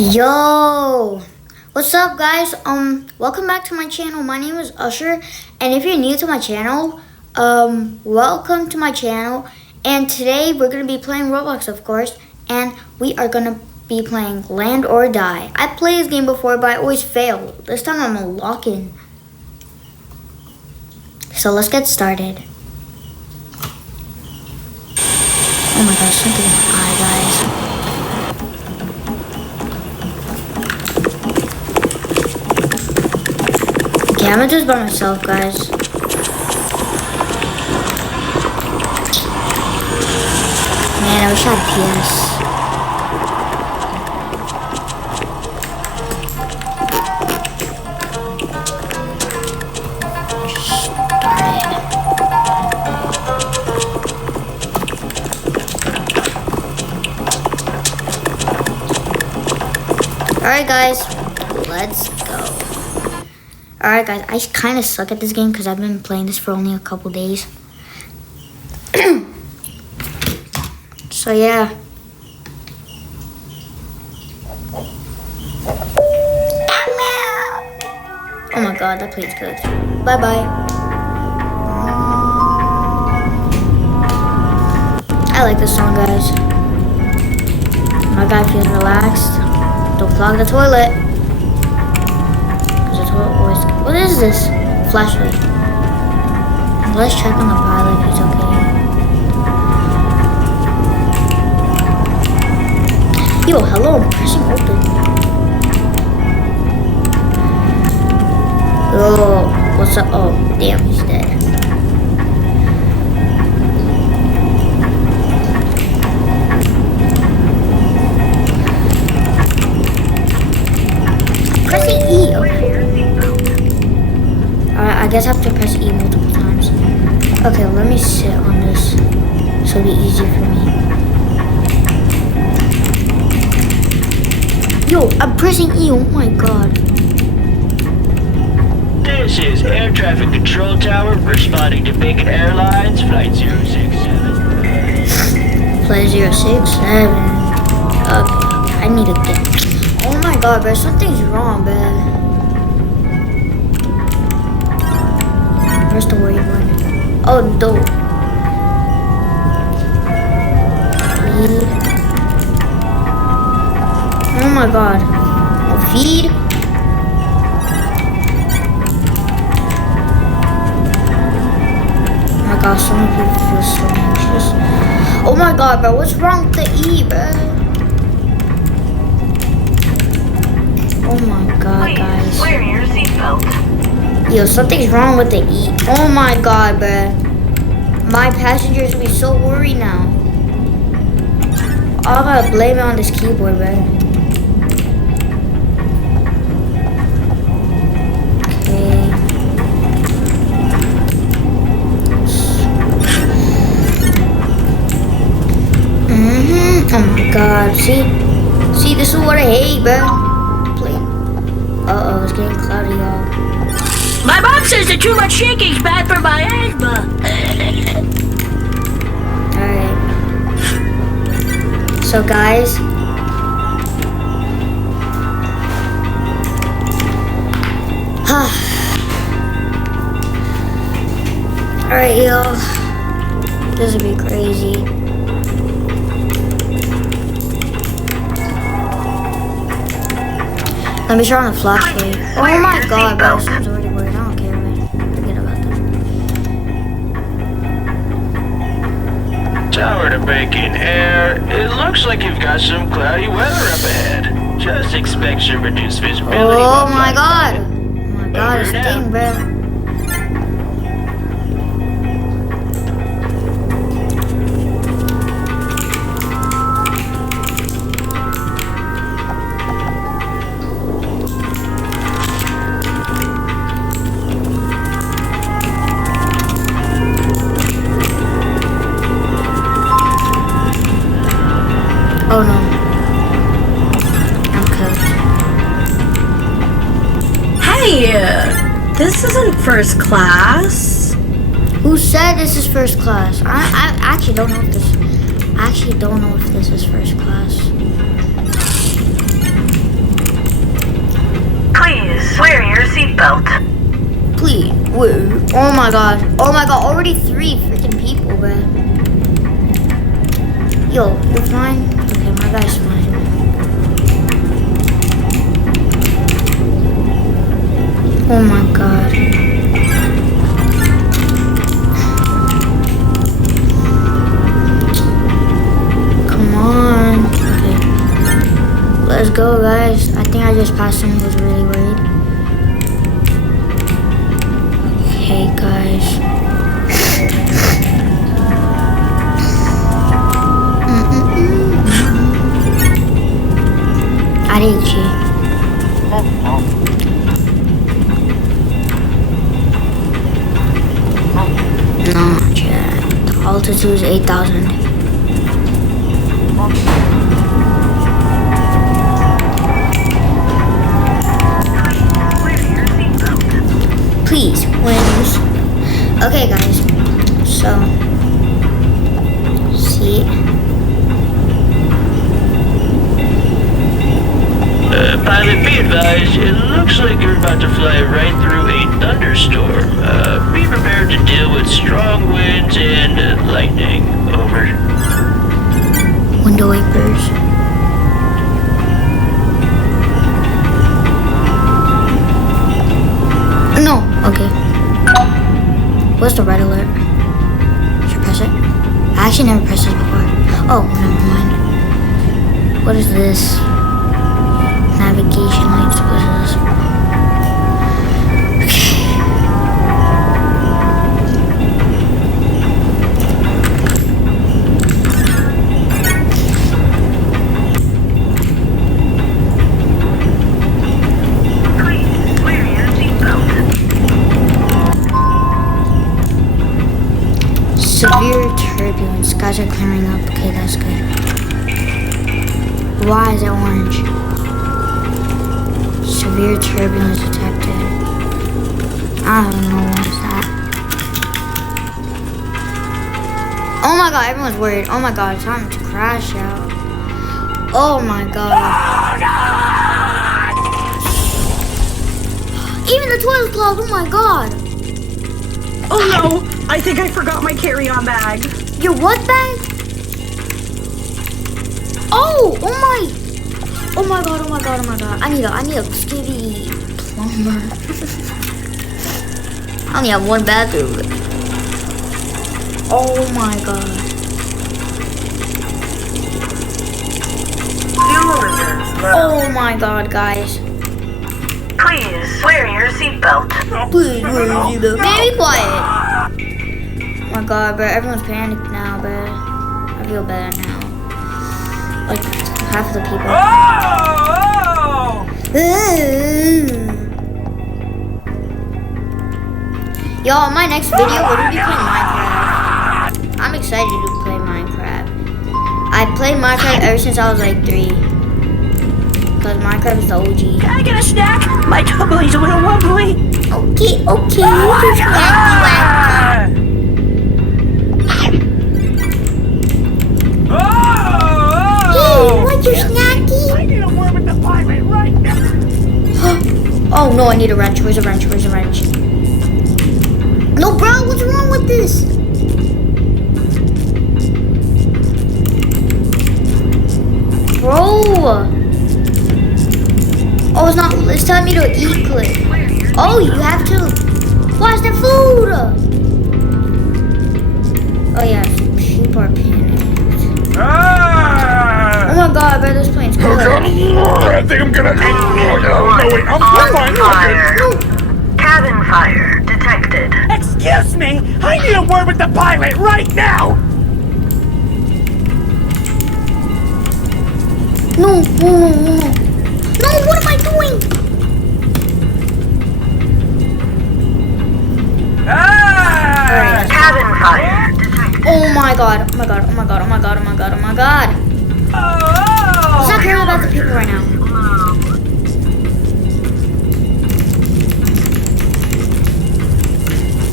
Yo, what's up, guys? Welcome back to my channel. My name is Usher, and if you're new to my channel, welcome to my channel. And today we're gonna be playing Roblox, of course, and we are gonna be playing Land or Die. I played this game before, but I always fail. This time I'm a lock-in. So let's get started. Oh my gosh, something in my eye, guys. Okay, I'm just by myself, guys. Man, I wish I had PS. Alright, guys, let's go. Alright, guys, I kind of suck at this game because I've been playing this for only a couple days. So, yeah. Oh my god, that plays good. Bye-bye. I like this song, guys. My guy feels relaxed. Don't clog the toilet. What is this? Flashlight. Let's check on the pilot if he's okay. Yo, hello, I'm pressing open. Oh, what's up? Oh, damn, he's dead. Pressing E, okay. I guess I have to press E multiple times. Okay, let me sit on this so it'll be easier for me. Yo, I'm pressing E, oh my god. This is Air Traffic Control Tower responding to Big Airlines, Flight 067. Flight 067. Okay, I need to get... Oh my god, bro, something's wrong, man. Where's the worried one? Oh, no. Feed. Oh my god. Oh, feed. Oh my gosh, so many people feel so anxious. Oh my god, bro, what's wrong with the E, bro? Oh my god, guys. Wear your seatbelt. Yo, something's wrong with the E. Oh my god, bruh. My passengers will be so worried now. I gotta blame it on this keyboard, bruh. Okay. Oh my god. See, this is what I hate, bruh. Uh-oh, it's getting cloudy, y'all. My mom says that too much shaking is bad for my asthma. Alright. So, guys. Alright, y'all. This will be crazy. Let me turn on the flashlight. Oh my god, bro. Someone's already worried. I don't care, man. Forget about that. Tower to Bacon Air. It looks like you've got some cloudy weather up ahead. Just expect some reduced visibility. Oh my god. Oh my god, it's thing, bro. Oh no. I'm cooked. Hey, this isn't first class. Who said this is first class? I actually don't know if this. I actually don't know if this is first class. seatbelt. Please. Wait. Oh my god. Oh my god. Already 3 freaking people, bro. Yo, you're fine? Okay, my guy's fine. Oh my god. Come on. Okay. Let's go, guys. I think I just passed someone who was really worried. Okay, guys. Arichi. No, chat. The altitude is 8,000. Please, wins. Okay, guys. So, see. Pilot, be advised, it looks like you're about to fly right through a thunderstorm. Be prepared to deal with strong winds and lightning. Over. Window wipers. No, okay. What's the red alert? Should I press it? I actually never pressed this before. Oh, never mind. What is this? Navigation lights. What is this? Severe turbulence. Skies are clearing up. Okay, that's good. Why is it orange? Severe turbulence detected. I don't know what is that. Oh my god, everyone's worried. Oh my god, it's time to crash out. Oh my god. Even the toilet's clogged. Oh my god. Oh no! I think I forgot my carry-on bag. Your what bag? Oh my. Oh my god, oh my god, oh my god. I need a skitty plumber. I only have one bathroom. Oh my god. Oh my god, guys. Please wear your seatbelt. Please, wear your seatbelt. Man, be quiet. Oh my god, bro. Everyone's panicked now, bro. I feel better now. Like, half of the people. Y'all, in my next video, we're gonna be playing Minecraft. I'm excited to play Minecraft. I played Minecraft ever since I was like 3. Because Minecraft is the OG. Can I get a snack? My tumbly's a little wobbly. Okay, okay. You're snacky, wacky. Hey, what's your snacky? I need a word with the pilot right now. Oh no, I need a wrench. Where's a wrench? Where's a wrench? No, bro, what's wrong with this? Bro. Oh, it's telling me to E-click. Oh, you have to. Why is there food? Oh yeah, people are panicked. Oh my god, I bet this plane's good. I think I'm gonna. No, wait, I'm fine. Fire. Cabin fire detected. Excuse me, I need a word with the pilot right now. No, what am I doing? Alright. Cabin fire detected. Oh my god, oh my god, oh my god, oh my god, oh my god, oh my god. Let's not care about the people right now.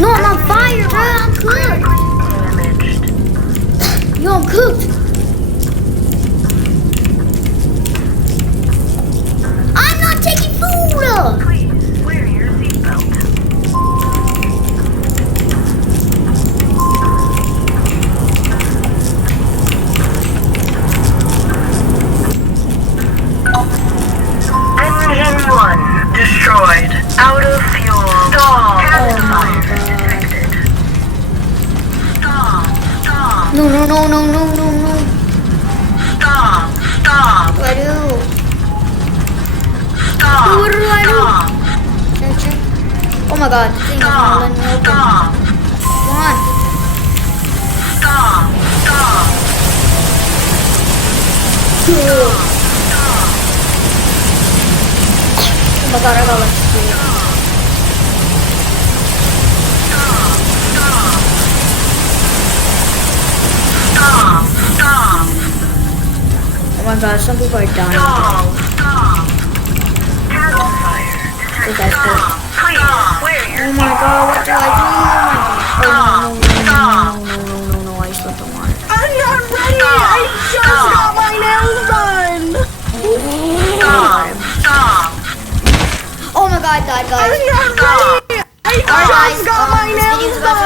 No, I'm on fire, bro. I'm cooked. Damaged. Yo, I'm cooked. I'm not taking food. Please wear your seatbelt. my god, the thing is not letting me open. Stop. Come on. Stop. Stop. Oh my god, I got like scared. Stop. Stop. Oh my god, some people are dying. Stop. Stop. Cabin fire. This guy's Stop. good. Please, where Oh your my god, what do I do? Oh my god. Oh no, I slipped the water. I'm not ready. I just got my nails done. Stop. Stop. Oh my god, I died, guys. I'm not ready. I Alright, just got my this nails video's about